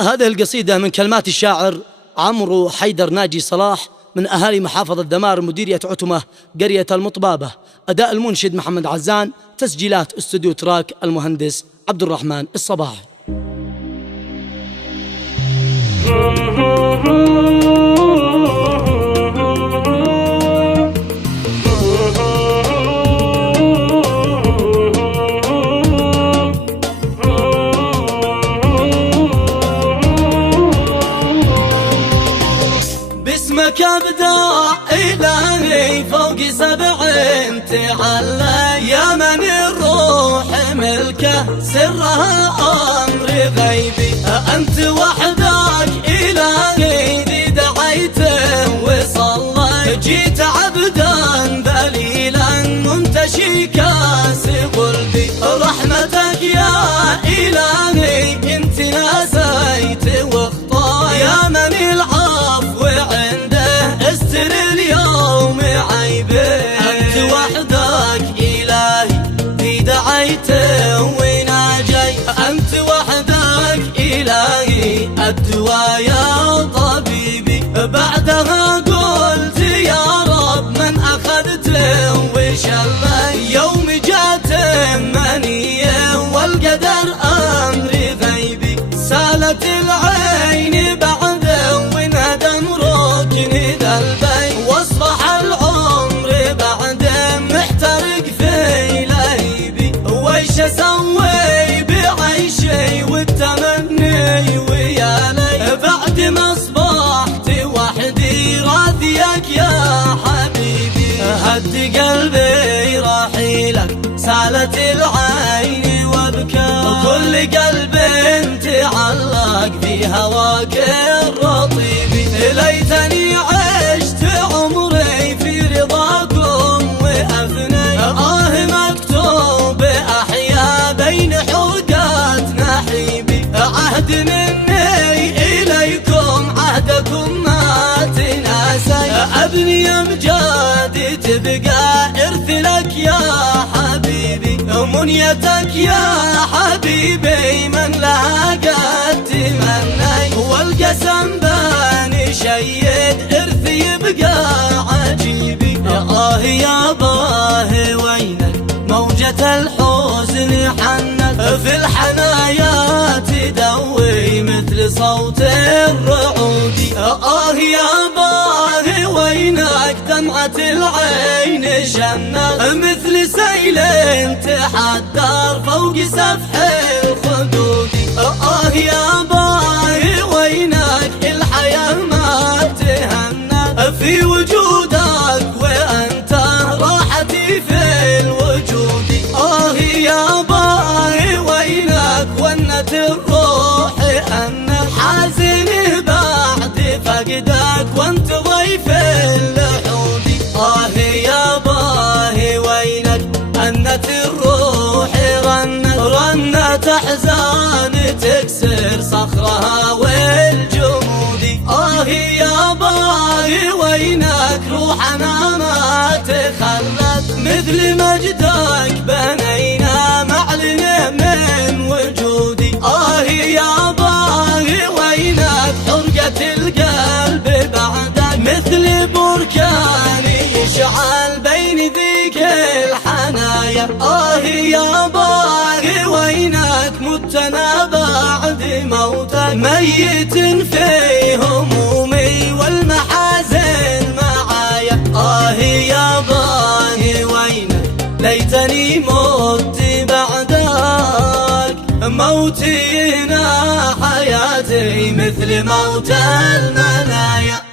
هذه القصيدة من كلمات الشاعر عمرو حيدر ناجي صلاح من أهالي محافظة دمار مديرية عتمة قرية المطبابة. أداء المنشد محمد عزان، تسجيلات استوديو تراك المهندس عبد الرحمن الصباحي. باسمك ابدا الهي فوق 70 تعلى، يا من الروح ملكه سرها امر غيبي، انت وحدك الهي ذي دعيته وصلى، جيت عبدا ذليلا منتشي كاس قلبي، رحمتك يا الهي انت نسيت واخطاي، يا من العفو عنده استر اليوم عيبي، انت وحدك الهي في دعيته وناجي، انت وحدك الهي الدواء يا طبيبي، بعدها قلت يا رب من اخذته وشلي، يوم جات منيه والقدر امر غيبي، سالت العين بعده وانهدم ركن ذا البيت، واصبح العمر بعده محترق في لهيبي، ويش اسوي بعيشي والتمني ويا لي، بعد ما اصبحت وحدي راضيك يا حبيبي، هد قلبي رحيلك سالت العين وبكى، وكل قلب تعلق في هواك الرطيب، ليتني عشت عمري في رضاكم وافني، مكتوب احيا بين حلقات نحيبي، عهد مني اليكم عهدكم ما تناسي، ابني امجاد تبقى ارث لك يا حبيبي، منيتك يا حبيبي من لها قد تمني، والقسم باني شيد ارثي يبقى عجيبي، يا باه وينك موجة الحزن حنت، في الحنايا تدوي مثل صوت الرعود، يا باه وينك دمعة العين شنت، مثل سيل تحدر فوق سفح الخدود، يا باه وينك الحياة ما تهنت، في وجودك وانت راحتي في الوجود، يا باه وينك ونت الروح انك حازن بعد فقدك وانت ضيف اللحود، يا باه وينك انت الروح رنت احزان تكسر صخرها والجمود، يا باه وينك روحنا ما تخلت، مثل مجدك بنينا معلنه من وجودي، يا باه وينك حرقة القلب بعدك، مثل بركان يشعل بين ذيك الحنايا، يا باه وينك متنا بعد موتك، ميت في همومي والمحازن معايا، يا باه وينك ليتني مت بعدك، موتي هنا حياتي مثل موت المنايا.